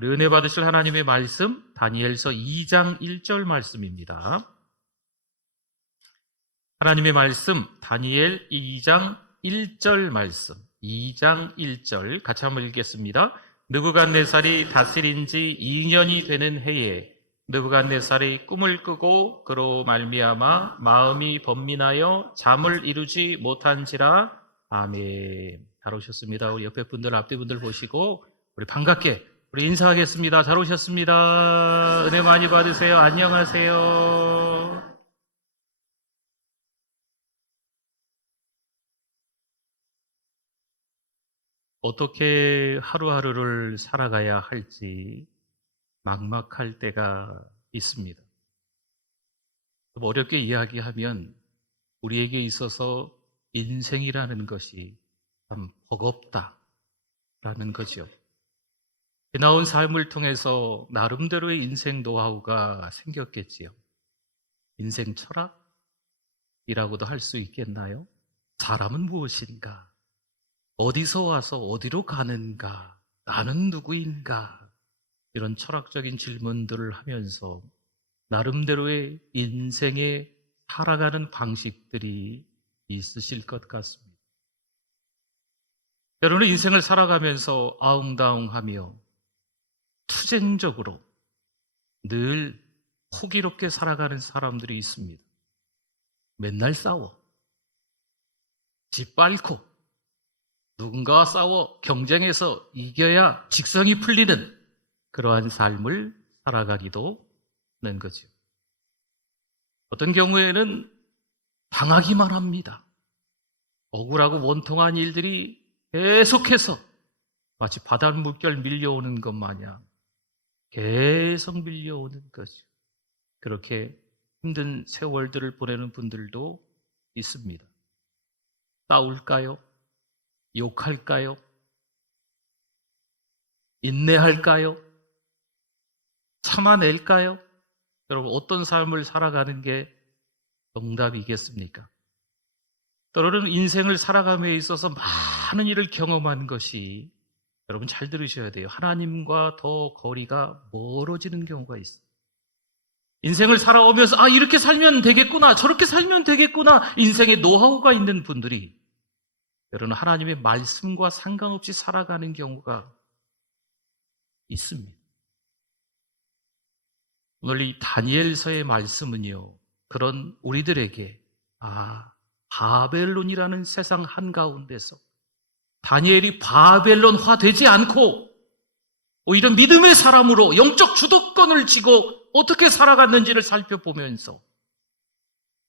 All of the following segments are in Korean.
우리 은혜 받으실 하나님의 말씀, 다니엘서 2장 1절 말씀입니다. 하나님의 말씀, 다니엘 2장 1절 말씀, 2장 1절 같이 한번 읽겠습니다. 느부갓네살이 다스린 지 2년이 되는 해에 느부갓네살이 꿈을 꾸고 그로 말미암아 마음이 번민하여 잠을 이루지 못한지라. 아멘. 잘 오셨습니다. 우리 옆에 분들, 앞뒤 분들 보시고 우리 반갑게 우리 인사하겠습니다. 잘 오셨습니다. 은혜 많이 받으세요. 안녕하세요. 어떻게 하루하루를 살아가야 할지 막막할 때가 있습니다. 좀 어렵게 이야기하면 우리에게 있어서 인생이라는 것이 참 버겁다라는 거죠. 지나온 삶을 통해서 나름대로의 인생 노하우가 생겼겠지요. 인생 철학이라고도 할 수 있겠나요? 사람은 무엇인가? 어디서 와서 어디로 가는가? 나는 누구인가? 이런 철학적인 질문들을 하면서 나름대로의 인생에 살아가는 방식들이 있으실 것 같습니다. 여러분은 인생을 살아가면서 아웅다웅하며 투쟁적으로 늘 호기롭게 살아가는 사람들이 있습니다. 맨날 싸워, 짓밟고 누군가와 싸워 경쟁해서 이겨야 직성이 풀리는 그러한 삶을 살아가기도 하는 거죠. 어떤 경우에는 당하기만 합니다. 억울하고 원통한 일들이 계속해서 마치 바닷물결 밀려오는 것 마냥 계속 밀려오는 거죠. 그렇게 힘든 세월들을 보내는 분들도 있습니다. 싸울까요? 욕할까요? 인내할까요? 참아낼까요? 여러분, 어떤 삶을 살아가는 게 정답이겠습니까? 때로는 인생을 살아감에 있어서 많은 일을 경험한 것이, 여러분 잘 들으셔야 돼요, 하나님과 더 거리가 멀어지는 경우가 있어요. 인생을 살아오면서 이렇게 살면 되겠구나, 저렇게 살면 되겠구나, 인생의 노하우가 있는 분들이 여러분 하나님의 말씀과 상관없이 살아가는 경우가 있습니다. 오늘 이 다니엘서의 말씀은요, 그런 우리들에게 바벨론이라는 세상 한가운데서 다니엘이 바벨론화 되지 않고 오히려 믿음의 사람으로 영적 주도권을 쥐고 어떻게 살아갔는지를 살펴보면서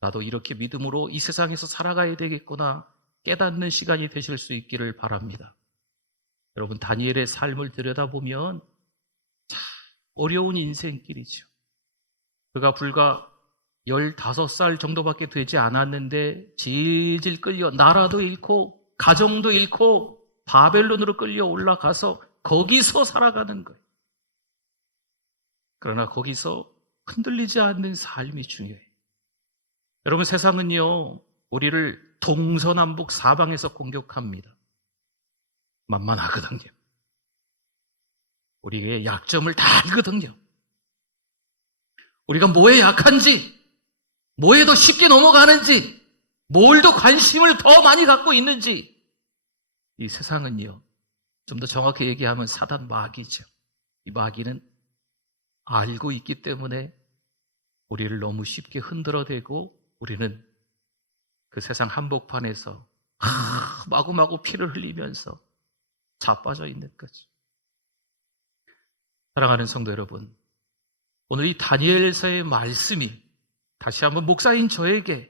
나도 이렇게 믿음으로 이 세상에서 살아가야 되겠구나 깨닫는 시간이 되실 수 있기를 바랍니다. 여러분, 다니엘의 삶을 들여다보면 참 어려운 인생길이죠. 그가 불과 15살 정도밖에 되지 않았는데 질질 끌려 나라도 잃고 가정도 잃고 바벨론으로 끌려 올라가서 거기서 살아가는 거예요. 그러나 거기서 흔들리지 않는 삶이 중요해요. 여러분, 세상은요, 우리를 동서남북 사방에서 공격합니다. 만만하거든요. 우리의 약점을 다 알거든요. 우리가 뭐에 약한지, 뭐에 더 쉽게 넘어가는지, 뭘 더 관심을 더 많이 갖고 있는지, 이 세상은요, 좀 더 정확히 얘기하면 사단 마귀죠. 이 마귀는 알고 있기 때문에 우리를 너무 쉽게 흔들어대고 우리는 그 세상 한복판에서 마구마구 피를 흘리면서 자빠져 있는 거죠. 사랑하는 성도 여러분, 오늘 이 다니엘서의 말씀이 다시 한번 목사인 저에게,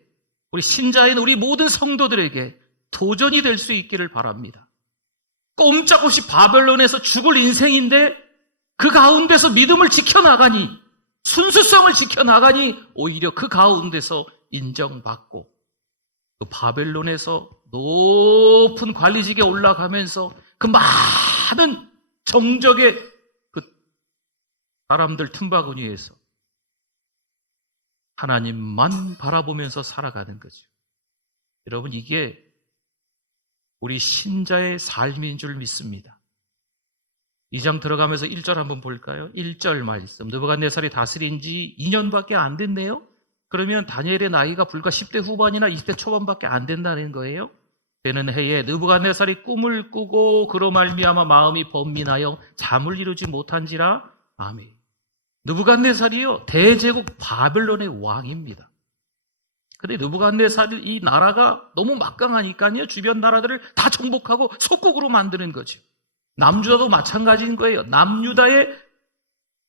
우리 신자인 우리 모든 성도들에게 도전이 될 수 있기를 바랍니다. 꼼짝없이 바벨론에서 죽을 인생인데 그 가운데서 믿음을 지켜나가니, 순수성을 지켜나가니 오히려 그 가운데서 인정받고 그 바벨론에서 높은 관리직에 올라가면서 그 많은 정적의 그 사람들 틈바구니에서 하나님만 바라보면서 살아가는 거죠. 여러분, 이게 우리 신자의 삶인 줄 믿습니다. 2장 들어가면서 1절 한번 볼까요? 1절 말씀. 느부갓네살이 다스린 지 2년밖에 안 됐네요. 그러면 다니엘의 나이가 불과 10대 후반이나 20대 초반밖에 안 된다는 거예요. 되는 해에 느부갓네살이 꿈을 꾸고 그로 말미암아 마음이 번민하여 잠을 이루지 못한지라. 아멘. 느부갓네살이요, 대제국 바벨론의 왕입니다. 근데 느부갓네살 이 나라가 너무 막강하니까요, 주변 나라들을 다 정복하고 속국으로 만드는 거죠. 남유다도 마찬가지인 거예요. 남유다의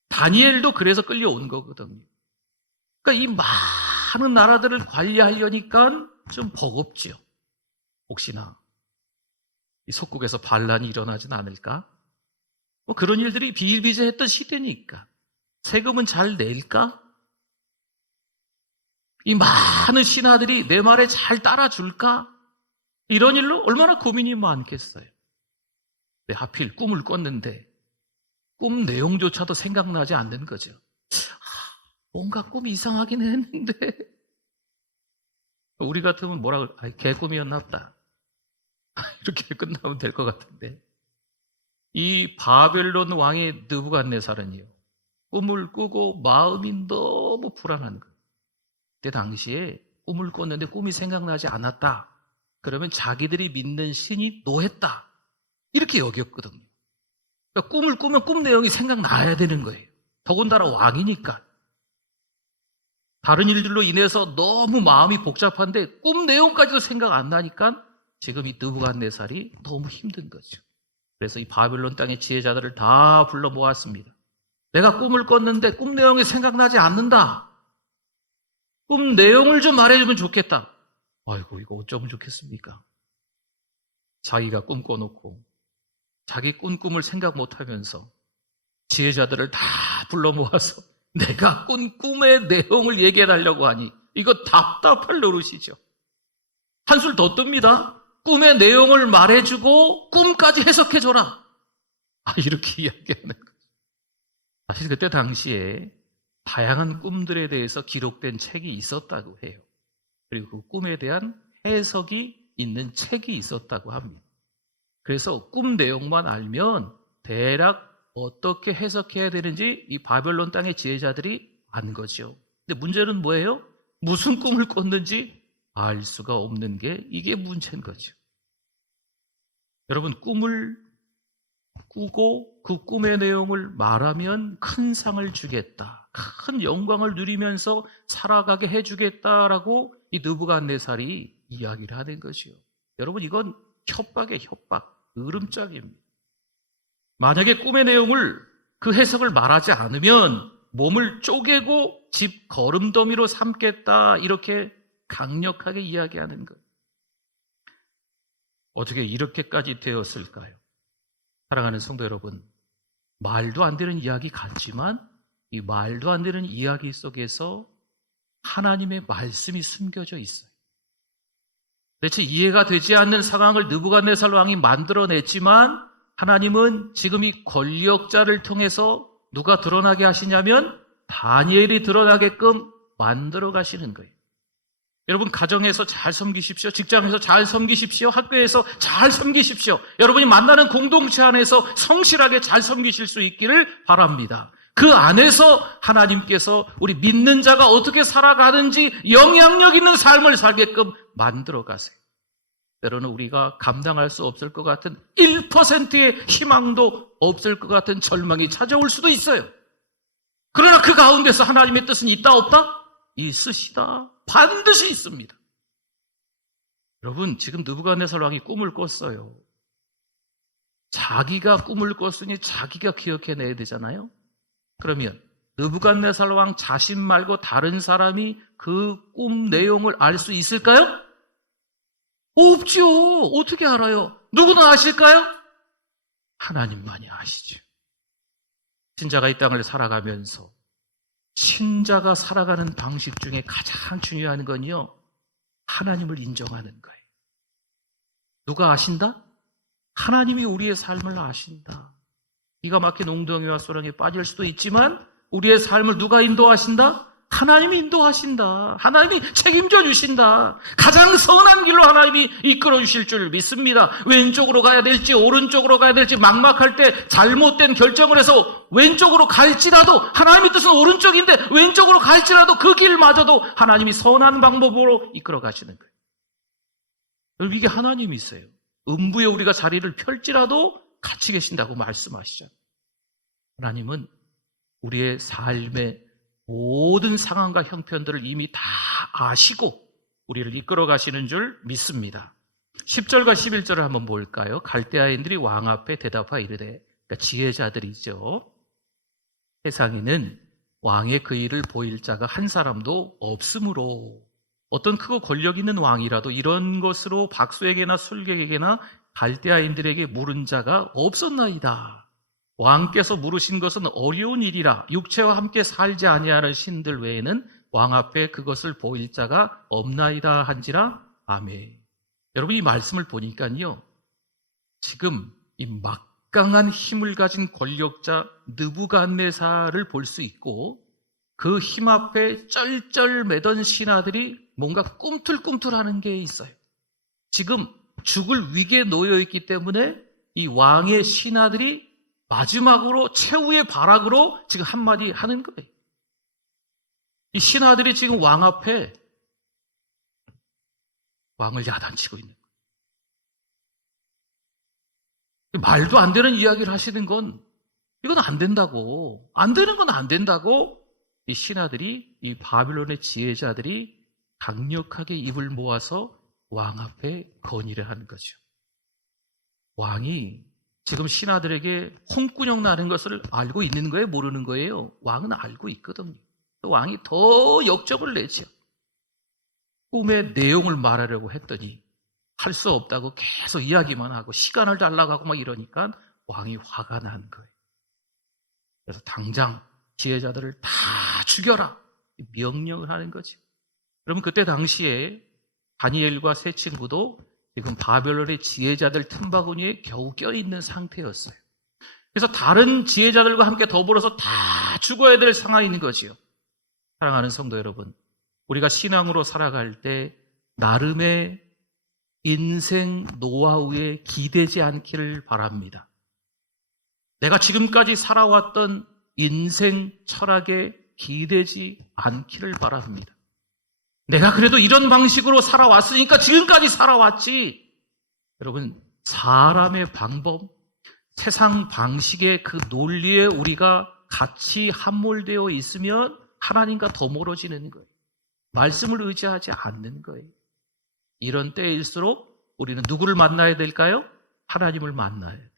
다니엘도 그래서 끌려온 거거든요. 그러니까 이 많은 나라들을 관리하려니까 좀 버겁지요. 혹시나 이 속국에서 반란이 일어나진 않을까? 뭐 그런 일들이 비일비재했던 시대니까. 세금은 잘 낼까? 이 많은 신하들이 내 말에 잘 따라줄까? 이런 일로 얼마나 고민이 많겠어요. 네, 하필 꿈을 꿨는데 꿈 내용조차도 생각나지 않는 거죠. 뭔가 꿈이 이상하긴 했는데 우리 같으면 뭐라 그래? 개꿈이었나 보다. 이렇게 끝나면 될 것 같은데, 이 바벨론 왕의 느부갓네살은요, 꿈을 꾸고 마음이 너무 불안한 거예요. 그때 당시에 꿈을 꿨는데 꿈이 생각나지 않았다. 그러면 자기들이 믿는 신이 노했다. 이렇게 여겼거든요. 그러니까 꿈을 꾸면 꿈 내용이 생각나야 되는 거예요. 더군다나 왕이니까. 다른 일들로 인해서 너무 마음이 복잡한데 꿈 내용까지도 생각 안 나니까 지금 이 느부갓네살이 너무 힘든 거죠. 그래서 이 바벨론 땅의 지혜자들을 다 불러 모았습니다. 내가 꿈을 꿨는데 꿈 내용이 생각나지 않는다. 꿈 내용을 좀 말해주면 좋겠다. 아이고, 이거 어쩌면 좋겠습니까? 자기가 꿈 꿔놓고 자기 꾼 꿈을 생각 못하면서 지혜자들을 다 불러 모아서 내가 꾼 꿈의 내용을 얘기해달라고 하니 이거 답답할 노릇이죠. 한술 더 뜹니다. 꿈의 내용을 말해주고 꿈까지 해석해줘라. 이렇게 이야기하는 거죠. 사실 그때 당시에 다양한 꿈들에 대해서 기록된 책이 있었다고 해요. 그리고 그 꿈에 대한 해석이 있는 책이 있었다고 합니다. 그래서 꿈 내용만 알면 대략 어떻게 해석해야 되는지 이 바벨론 땅의 지혜자들이 안 거죠. 근데 문제는 뭐예요? 무슨 꿈을 꿨는지 알 수가 없는 게 이게 문제인 거죠. 여러분, 꿈을 꾸고 그 꿈의 내용을 말하면 큰 상을 주겠다, 큰 영광을 누리면서 살아가게 해주겠다라고 이 느부갓네살이 이야기를 하는 것이요. 여러분, 이건 협박의 협박, 으름장입니다. 만약에 꿈의 내용을, 그 해석을 말하지 않으면 몸을 쪼개고 집 거름더미로 삼겠다, 이렇게 강력하게 이야기하는 것. 어떻게 이렇게까지 되었을까요? 사랑하는 성도 여러분, 말도 안 되는 이야기 같지만 이 말도 안 되는 이야기 속에서 하나님의 말씀이 숨겨져 있어요. 대체 이해가 되지 않는 상황을 느부갓네살 왕이 만들어냈지만 하나님은 지금 이 권력자를 통해서 누가 드러나게 하시냐면 다니엘이 드러나게끔 만들어 가시는 거예요. 여러분, 가정에서 잘 섬기십시오. 직장에서 잘 섬기십시오. 학교에서 잘 섬기십시오. 여러분이 만나는 공동체 안에서 성실하게 잘 섬기실 수 있기를 바랍니다. 그 안에서 하나님께서 우리 믿는 자가 어떻게 살아가는지 영향력 있는 삶을 살게끔 만들어 가세요. 때로는 우리가 감당할 수 없을 것 같은 1%의 희망도 없을 것 같은 절망이 찾아올 수도 있어요. 그러나 그 가운데서 하나님의 뜻은 있다 없다? 있으시다. 반드시 있습니다. 여러분, 지금 느부갓네살 왕이 꿈을 꿨어요. 자기가 꿈을 꿨으니 자기가 기억해내야 되잖아요. 그러면 느부갓네살 왕 자신 말고 다른 사람이 그 꿈 내용을 알 수 있을까요? 없죠. 어떻게 알아요? 누구나 아실까요? 하나님만이 아시죠. 신자가 이 땅을 살아가면서 신자가 살아가는 방식 중에 가장 중요한 건요, 하나님을 인정하는 거예요. 누가 아신다? 하나님이 우리의 삶을 아신다. 기가 막힌 웅덩이와 소랑에 빠질 수도 있지만 우리의 삶을 누가 인도하신다? 하나님이 인도하신다. 하나님이 책임져 주신다. 가장 선한 길로 하나님이 이끌어 주실 줄 믿습니다. 왼쪽으로 가야 될지 오른쪽으로 가야 될지 막막할 때 잘못된 결정을 해서 왼쪽으로 갈지라도 하나님의 뜻은 오른쪽인데 왼쪽으로 갈지라도 그 길마저도 하나님이 선한 방법으로 이끌어 가시는 거예요. 여러분, 이게 하나님이 있어요. 음부에 우리가 자리를 펼지라도 같이 계신다고 말씀하시잖아요. 하나님은 우리의 삶의 모든 상황과 형편들을 이미 다 아시고 우리를 이끌어 가시는 줄 믿습니다. 10절과 11절을 한번 볼까요? 갈대아인들이 왕 앞에 대답하여 이르되, 그러니까 지혜자들이죠. 세상에는 왕의 그 일을 보일 자가 한 사람도 없으므로 어떤 크고 권력 있는 왕이라도 이런 것으로 박수에게나 술객에게나 갈대아인들에게 물은 자가 없었나이다. 왕께서 물으신 것은 어려운 일이라 육체와 함께 살지 아니하는 신들 외에는 왕 앞에 그것을 보일 자가 없나이다 한지라. 아멘. 여러분, 이 말씀을 보니까요, 지금 이 막강한 힘을 가진 권력자 느부갓네살을 볼 수 있고 그 힘 앞에 쩔쩔매던 신하들이 뭔가 꿈틀꿈틀하는 게 있어요. 지금 죽을 위기에 놓여 있기 때문에 이 왕의 신하들이 마지막으로 최후의 발악으로 지금 한마디 하는 거예요. 이 신하들이 지금 왕 앞에 왕을 야단치고 있는 거예요. 말도 안 되는 이야기를 하시는 건 이건 안 된다고, 안 되는 건 안 된다고 이 신하들이, 이 바빌론의 지혜자들이 강력하게 입을 모아서 왕 앞에 건의를 하는 거죠. 왕이 지금 신하들에게 홍군형 나는 것을 알고 있는 거예요? 모르는 거예요? 왕은 알고 있거든요. 왕이 더 역적을 내죠. 꿈의 내용을 말하려고 했더니 할 수 없다고 계속 이야기만 하고 시간을 달라고 하고 막 이러니까 왕이 화가 난 거예요. 그래서 당장 지혜자들을 다 죽여라, 명령을 하는 거죠. 그러면 그때 당시에 다니엘과 세 친구도 지금 바벨론의 지혜자들 틈바구니에 겨우 껴있는 상태였어요. 그래서 다른 지혜자들과 함께 더불어서 다 죽어야 될 상황인 거지요. 사랑하는 성도 여러분, 우리가 신앙으로 살아갈 때 나름의 인생 노하우에 기대지 않기를 바랍니다. 내가 지금까지 살아왔던 인생 철학에 기대지 않기를 바랍니다. 내가 그래도 이런 방식으로 살아왔으니까 지금까지 살아왔지. 여러분, 사람의 방법, 세상 방식의 그 논리에 우리가 같이 함몰되어 있으면 하나님과 더 멀어지는 거예요. 말씀을 의지하지 않는 거예요. 이런 때일수록 우리는 누구를 만나야 될까요? 하나님을 만나야 돼요.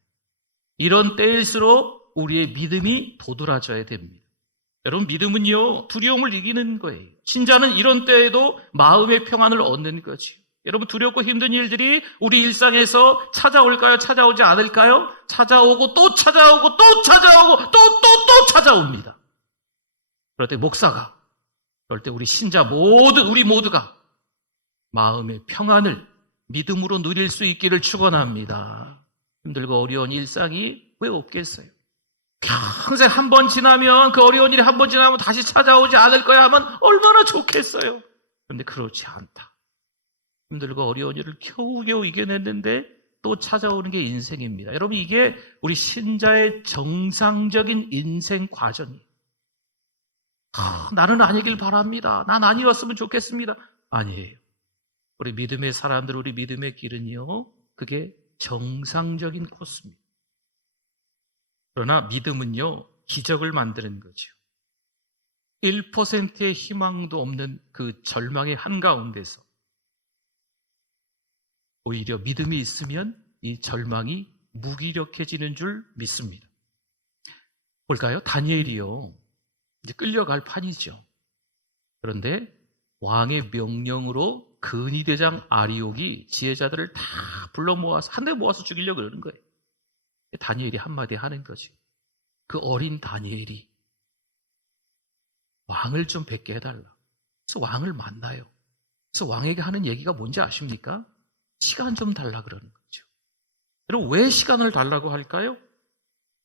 이런 때일수록 우리의 믿음이 도드라져야 됩니다. 여러분, 믿음은요, 두려움을 이기는 거예요. 신자는 이런 때에도 마음의 평안을 얻는 거지. 여러분, 두렵고 힘든 일들이 우리 일상에서 찾아올까요? 찾아오지 않을까요? 찾아오고 또 찾아오고 또 찾아오고 또 찾아옵니다. 그럴 때 목사가, 그럴 때 우리 신자 우리 모두가 마음의 평안을 믿음으로 누릴 수 있기를 축원합니다. 힘들고 어려운 일상이 왜 없겠어요? 평생 한 번 지나면, 그 어려운 일이 한 번 지나면 다시 찾아오지 않을 거야 하면 얼마나 좋겠어요. 그런데 그렇지 않다. 힘들고 어려운 일을 겨우겨우 이겨냈는데 또 찾아오는 게 인생입니다. 여러분, 이게 우리 신자의 정상적인 인생 과정이에요. 나는 아니길 바랍니다. 난 아니었으면 좋겠습니다. 아니에요. 우리 믿음의 사람들, 우리 믿음의 길은요, 그게 정상적인 코스입니다. 그러나 믿음은요, 기적을 만드는 거죠. 1%의 희망도 없는 그 절망의 한가운데서 오히려 믿음이 있으면 이 절망이 무기력해지는 줄 믿습니다. 볼까요? 다니엘이요, 이제 끌려갈 판이죠. 그런데 왕의 명령으로 근위대장 아리옥이 지혜자들을 다 불러 모아서 한 대 모아서 죽이려고 그러는 거예요. 다니엘이 한마디 하는 거지. 그 어린 다니엘이 왕을 좀 뵙게 해달라. 그래서 왕을 만나요. 그래서 왕에게 하는 얘기가 뭔지 아십니까? 시간 좀 달라 그러는 거죠. 여러분, 왜 시간을 달라고 할까요?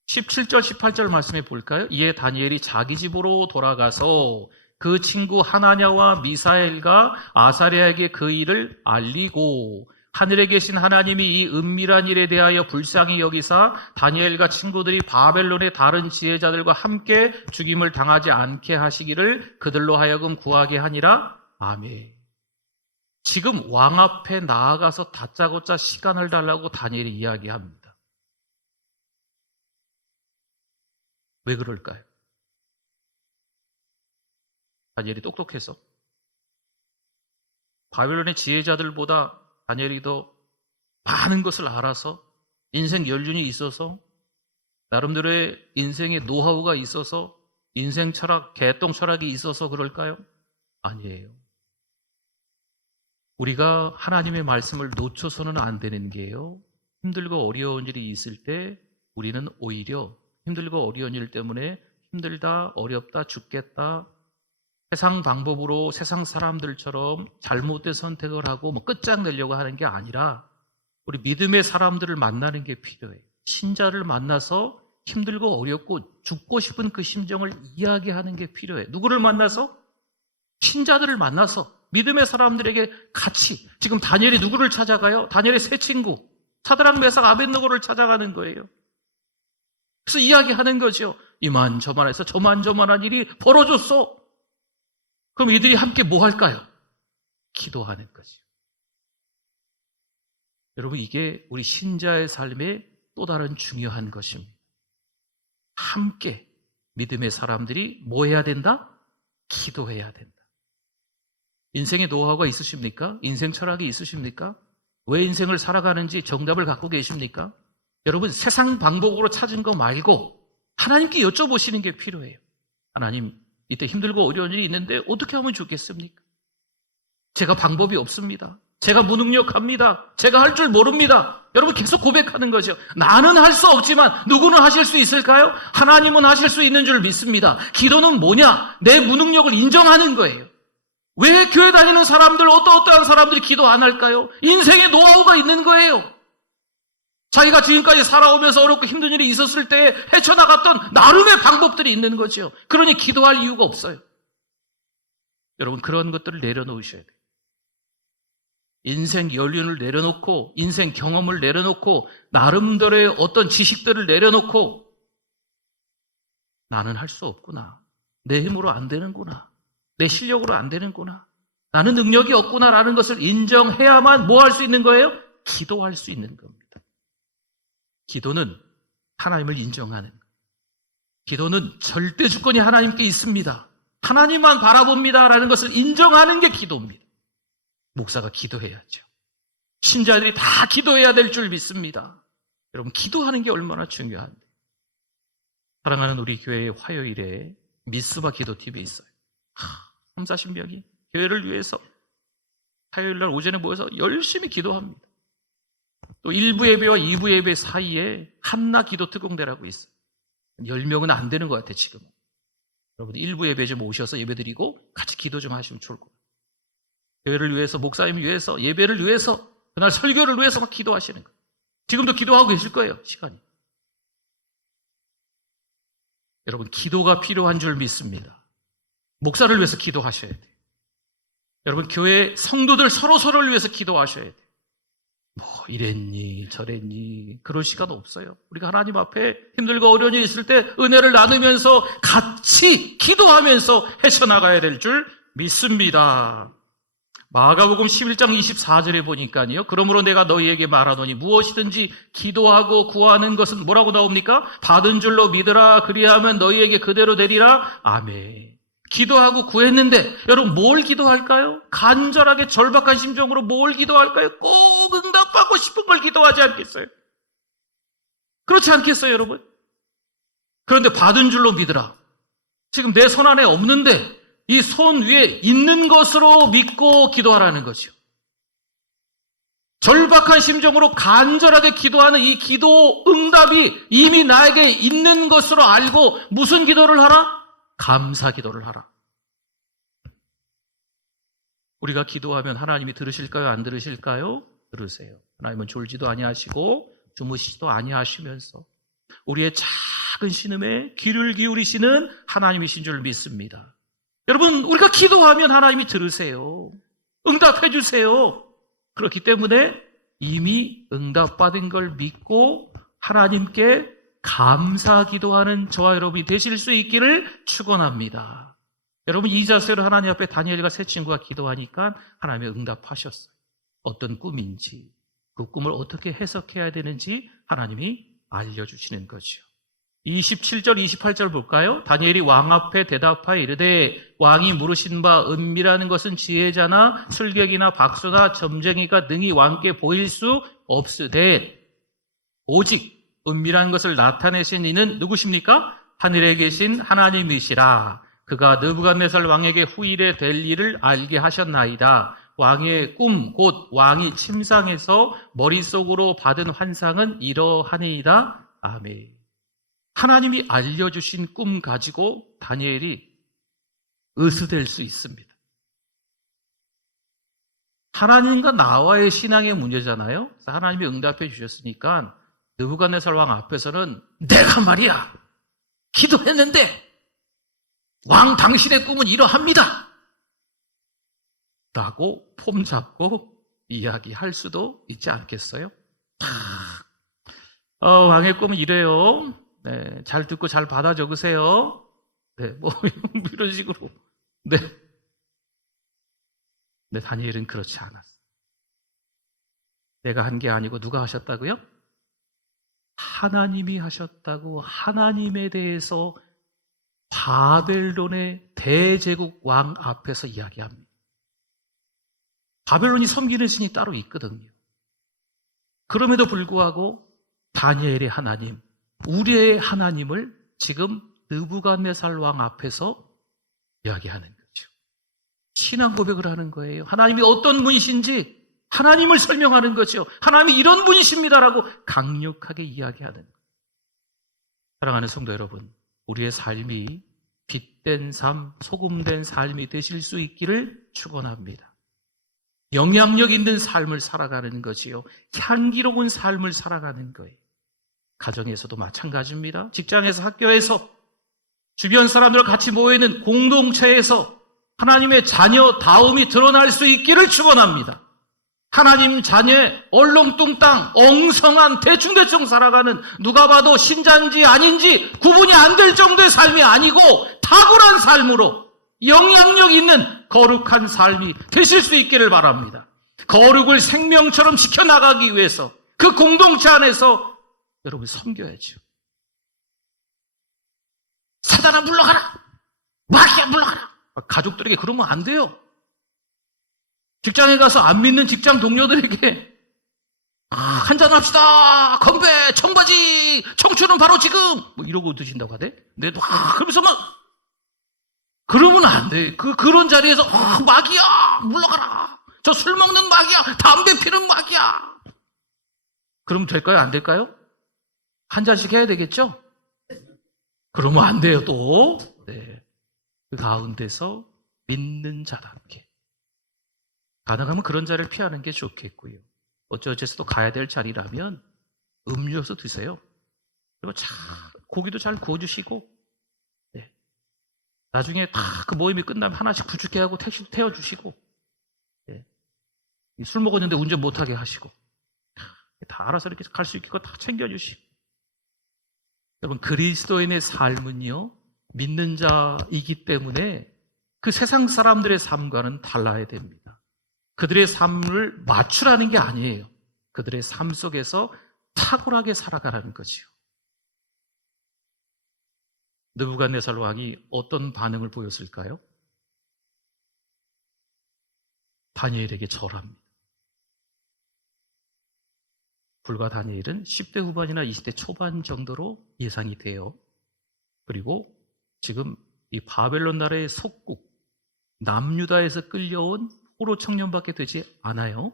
17절, 18절 말씀해 볼까요? 이에 다니엘이 자기 집으로 돌아가서 그 친구 하나냐와 미사엘과 아사랴에게 그 일을 알리고 하늘에 계신 하나님이 이 은밀한 일에 대하여 불쌍히 여기사 다니엘과 친구들이 바벨론의 다른 지혜자들과 함께 죽임을 당하지 않게 하시기를 그들로 하여금 구하게 하니라. 아멘. 지금 왕 앞에 나아가서 다짜고짜 시간을 달라고 다니엘이 이야기합니다. 왜 그럴까요? 다니엘이 똑똑해서 바벨론의 지혜자들보다 다니엘이 더 많은 것을 알아서 인생 연륜이 있어서 나름대로의 인생의 노하우가 있어서 인생 철학, 개똥 철학이 있어서 그럴까요? 아니에요. 우리가 하나님의 말씀을 놓쳐서는 안 되는 게요. 힘들고 어려운 일이 있을 때 우리는 오히려 힘들고 어려운 일 때문에 힘들다, 어렵다, 죽겠다, 세상 방법으로 세상 사람들처럼 잘못된 선택을 하고 끝장내려고 하는 게 아니라 우리 믿음의 사람들을 만나는 게 필요해요. 신자를 만나서 힘들고 어렵고 죽고 싶은 그 심정을 이야기하는 게 필요해요. 누구를 만나서? 신자들을 만나서 믿음의 사람들에게 같이. 지금 다니엘이 누구를 찾아가요? 다니엘의 세 친구 사드락, 메삭, 아벳느고를 찾아가는 거예요. 그래서 이야기하는 거죠. 이만저만해서 저만저만한 일이 벌어졌어. 그럼 이들이 함께 뭐 할까요? 기도하는 거죠. 여러분, 이게 우리 신자의 삶의 또 다른 중요한 것입니다. 함께 믿음의 사람들이 뭐 해야 된다? 기도해야 된다. 인생의 노하우가 있으십니까? 인생 철학이 있으십니까? 왜 인생을 살아가는지 정답을 갖고 계십니까? 여러분, 세상 방법으로 찾은 거 말고 하나님께 여쭤보시는 게 필요해요. 하나님, 이때 힘들고 어려운 일이 있는데 어떻게 하면 좋겠습니까? 제가 방법이 없습니다. 제가 무능력합니다. 제가 할 줄 모릅니다. 여러분, 계속 고백하는 거죠. 나는 할 수 없지만 누구는 하실 수 있을까요? 하나님은 하실 수 있는 줄 믿습니다. 기도는 뭐냐? 내 무능력을 인정하는 거예요. 왜 교회 다니는 사람들, 어떠한 사람들이 기도 안 할까요? 인생의 노하우가 있는 거예요. 자기가 지금까지 살아오면서 어렵고 힘든 일이 있었을 때 헤쳐나갔던 나름의 방법들이 있는 거죠. 그러니 기도할 이유가 없어요. 여러분, 그런 것들을 내려놓으셔야 돼요. 인생 연륜을 내려놓고 인생 경험을 내려놓고 나름대로의 어떤 지식들을 내려놓고 나는 할 수 없구나. 내 힘으로 안 되는구나. 내 실력으로 안 되는구나. 나는 능력이 없구나라는 것을 인정해야만 뭐 할 수 있는 거예요? 기도할 수 있는 겁니다. 기도는 하나님을 인정하는 거예요. 기도는 절대 주권이 하나님께 있습니다. 하나님만 바라봅니다라는 것을 인정하는 게 기도입니다. 목사가 기도해야죠. 신자들이 다 기도해야 될 줄 믿습니다. 여러분, 기도하는 게 얼마나 중요한데. 사랑하는 우리 교회의 화요일에 미스바 기도팀이 있어요. 3, 40명이 교회를 위해서 화요일날 오전에 모여서 열심히 기도합니다. 또 1부 예배와 2부 예배 사이에 한나 기도 특공대라고 있어요. 10명은 안 되는 것 같아요, 지금은. 여러분, 1부 예배 좀 오셔서 예배 드리고 같이 기도 좀 하시면 좋을 것 같아요. 교회를 위해서, 목사님을 위해서, 예배를 위해서, 그날 설교를 위해서 막 기도하시는 거예요. 지금도 기도하고 계실 거예요, 시간이. 여러분, 기도가 필요한 줄 믿습니다. 목사를 위해서 기도하셔야 돼요. 여러분, 교회 성도들 서로서로를 위해서 기도하셔야 돼요. 뭐 이랬니 저랬니 그럴 시간 없어요. 우리가 하나님 앞에 힘들고 어려운 일이 있을 때 은혜를 나누면서 같이 기도하면서 헤쳐나가야 될 줄 믿습니다. 마가복음 11장 24절에 보니까요, 그러므로 내가 너희에게 말하노니 무엇이든지 기도하고 구하는 것은 뭐라고 나옵니까? 받은 줄로 믿으라. 그리하면 너희에게 그대로 되리라. 아멘. 기도하고 구했는데 여러분, 뭘 기도할까요? 간절하게 절박한 심정으로 뭘 기도할까요? 꼭 응답받고 싶은 걸 기도하지 않겠어요? 그렇지 않겠어요, 여러분? 그런데 받은 줄로 믿으라. 지금 내 손 안에 없는데 이 손 위에 있는 것으로 믿고 기도하라는 거죠. 절박한 심정으로 간절하게 기도하는 이 기도 응답이 이미 나에게 있는 것으로 알고 무슨 기도를 하라? 감사 기도를 하라. 우리가 기도하면 하나님이 들으실까요? 안 들으실까요? 들으세요. 하나님은 졸지도 아니하시고 주무시지도 아니하시면서 우리의 작은 신음에 귀를 기울이시는 하나님이신 줄 믿습니다. 여러분, 우리가 기도하면 하나님이 들으세요. 응답해 주세요. 그렇기 때문에 이미 응답받은 걸 믿고 하나님께 감사 기도하는 저와 여러분이 되실 수 있기를 축원합니다. 여러분, 이 자세로 하나님 앞에 다니엘과 세 친구가 기도하니까 하나님이 응답하셨어요. 어떤 꿈인지, 그 꿈을 어떻게 해석해야 되는지 하나님이 알려주시는 거죠. 27절, 28절 볼까요? 다니엘이 왕 앞에 대답하여 이르되 왕이 물으신 바 은미라는 것은 지혜자나 술객이나 박수나 점쟁이가 능히 왕께 보일 수 없으되 오직 은밀한 것을 나타내신 이는 누구십니까? 하늘에 계신 하나님이시라. 그가 느부갓네살 왕에게 후일에 될 일을 알게 하셨나이다. 왕의 꿈, 곧 왕이 침상에서 머릿속으로 받은 환상은 이러하니이다. 아멘. 하나님이 알려주신 꿈 가지고 다니엘이 의수될 수 있습니다. 하나님과 나와의 신앙의 문제잖아요. 하나님이 응답해 주셨으니까 느부갓네살 왕 앞에서는 내가 말이야 기도했는데 왕 당신의 꿈은 이러합니다 라고 폼 잡고 이야기할 수도 있지 않겠어요? 왕의 꿈은 이래요. 네, 잘 듣고 잘 받아 적으세요. 네, 뭐 이런 식으로. 네. 네, 다니엘은 그렇지 않았어요. 내가 한 게 아니고 누가 하셨다고요? 하나님이 하셨다고 하나님에 대해서 바벨론의 대제국 왕 앞에서 이야기합니다. 바벨론이 섬기는 신이 따로 있거든요. 그럼에도 불구하고 다니엘의 하나님, 우리의 하나님을 지금 느부갓네살 왕 앞에서 이야기하는 거죠. 신앙 고백을 하는 거예요. 하나님이 어떤 분이신지 하나님을 설명하는 거죠. 하나님이 이런 분이십니다라고 강력하게 이야기하는 거예요. 사랑하는 성도 여러분, 우리의 삶이 빛된 삶, 소금된 삶이 되실 수 있기를 축원합니다. 영향력 있는 삶을 살아가는 거지요. 향기로운 삶을 살아가는 거예요. 가정에서도 마찬가지입니다. 직장에서, 학교에서, 주변 사람들과 같이 모여있는 공동체에서 하나님의 자녀다움이 드러날 수 있기를 축원합니다. 하나님 자녀의 얼렁뚱땅 엉성한 대충대충 살아가는, 누가 봐도 신자인지 아닌지 구분이 안 될 정도의 삶이 아니고 탁월한 삶으로 영향력 있는 거룩한 삶이 되실 수 있기를 바랍니다. 거룩을 생명처럼 지켜나가기 위해서 그 공동체 안에서 여러분 섬겨야죠. 사단아 물러가라, 마귀야 물러가라. 가족들에게 그러면 안 돼요. 직장에 가서 안 믿는 직장 동료들에게 한잔합시다, 건배, 청바지, 청춘은 바로 지금, 뭐 이러고 드신다고 하대. 네, 그러면서 막 그러면 안 돼. 그런 자리에서 마귀야 물러가라, 저 술 먹는 마귀야, 담배 피는 마귀야. 그러면 될까요? 안 될까요? 한 잔씩 해야 되겠죠? 그러면 안 돼요. 또 네. 그 가운데서 믿는 자답게, 가능하면 그런 자리를 피하는 게 좋겠고요. 어쩌어째서 또 가야 될 자리라면 음료수 드세요. 그리고 고기도 잘 구워주시고, 네. 나중에 다 그 모임이 끝나면 하나씩 부축해 하고 택시 태워주시고, 네. 술 먹었는데 운전 못하게 하시고, 다 알아서 이렇게 갈 수 있게 다 챙겨주시고. 여러분, 그리스도인의 삶은요, 믿는 자이기 때문에 그 세상 사람들의 삶과는 달라야 됩니다. 그들의 삶을 맞추라는 게 아니에요. 그들의 삶 속에서 탁월하게 살아가라는 거지요. 느부갓네살 왕이 어떤 반응을 보였을까요? 다니엘에게 절합니다. 불과 다니엘은 10대 후반이나 20대 초반 정도로 예상이 돼요. 그리고 지금 이 바벨론 나라의 속국 남유다에서 끌려온 포로 청년밖에 되지 않아요.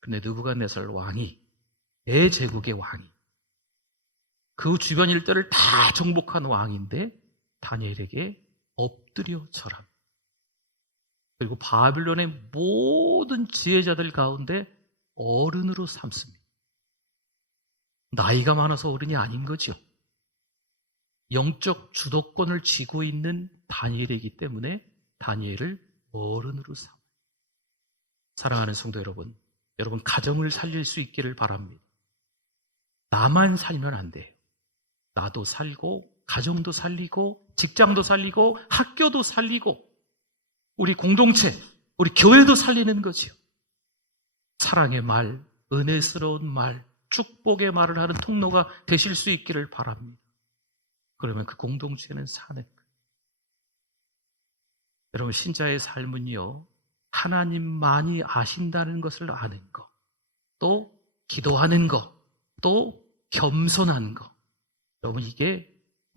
그런데 느부갓네살 왕이, 대제국의 왕이, 그 주변 일대를 다 정복한 왕인데 다니엘에게 엎드려 절합니다. 그리고 바빌론의 모든 지혜자들 가운데 어른으로 삼습니다. 나이가 많아서 어른이 아닌 거죠. 영적 주도권을 쥐고 있는 다니엘이기 때문에 다니엘을 어른으로 삼아. 사랑하는 성도 여러분, 여러분 가정을 살릴 수 있기를 바랍니다. 나만 살면 안 돼요. 나도 살고 가정도 살리고 직장도 살리고 학교도 살리고 우리 공동체, 우리 교회도 살리는 거지요. 사랑의 말, 은혜스러운 말, 축복의 말을 하는 통로가 되실 수 있기를 바랍니다. 그러면 그 공동체는 사는 거예요. 여러분 신자의 삶은요, 하나님만이 아신다는 것을 아는 것, 또 기도하는 것, 또 겸손한 것, 여러분 이게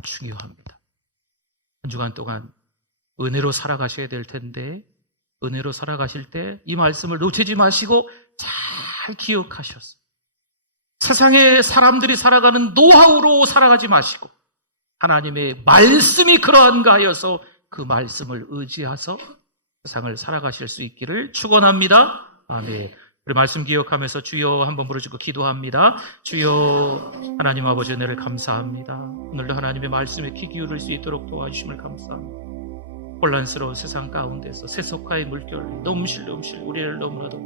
중요합니다. 한 주간 동안 은혜로 살아가셔야 될 텐데 은혜로 살아가실 때 이 말씀을 놓치지 마시고 잘 기억하셔서 세상에 사람들이 살아가는 노하우로 살아가지 마시고 하나님의 말씀이 그러한가 하여서 그 말씀을 의지해서 세상을 살아가실 수 있기를 축원합니다. 아멘. 우리 말씀 기억하면서 주여 한번 부르짖고 기도합니다. 주여 하나님 아버지 은혜를 감사합니다. 오늘도 하나님의 말씀에 귀 기울일 수 있도록 도와주심을 감사합니다. 혼란스러운 세상 가운데서 세속화의 물결 넘실 우리를 너무나도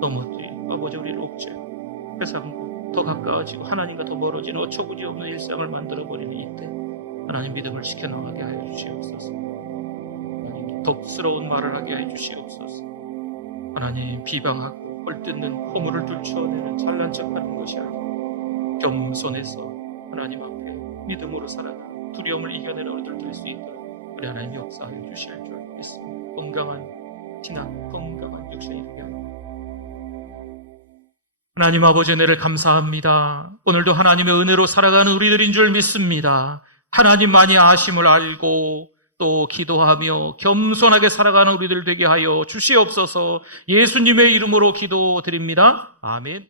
넘어뜨리 아버지 우리를 옥죄고 세상과 더 가까워지고 하나님과 더 멀어지는 어처구니 없는 일상을 만들어버리는 이때 하나님 믿음을 지켜나가게 하여 주시옵소서. 하나님 덕스러운 말을 하게 하여 주시옵소서. 하나님 비방하고 헐뜯는 허물을 들추어내는 잘난 척하는 것이 아니고 겸손해서 하나님 앞에 믿음으로 살아가 두려움을 이겨내는 우리들 될 수 있도록 우리 하나님 역사하여 주실 줄 믿습니다. 건강한 신앙, 건강한 육신이 되게 합니다. 하나님 아버지 은혜를 감사합니다. 오늘도 하나님의 은혜로 살아가는 우리들인 줄 믿습니다. 하나님만이 아심을 알고 또 기도하며 겸손하게 살아가는 우리들 되게 하여 주시옵소서. 예수님의 이름으로 기도드립니다. 아멘.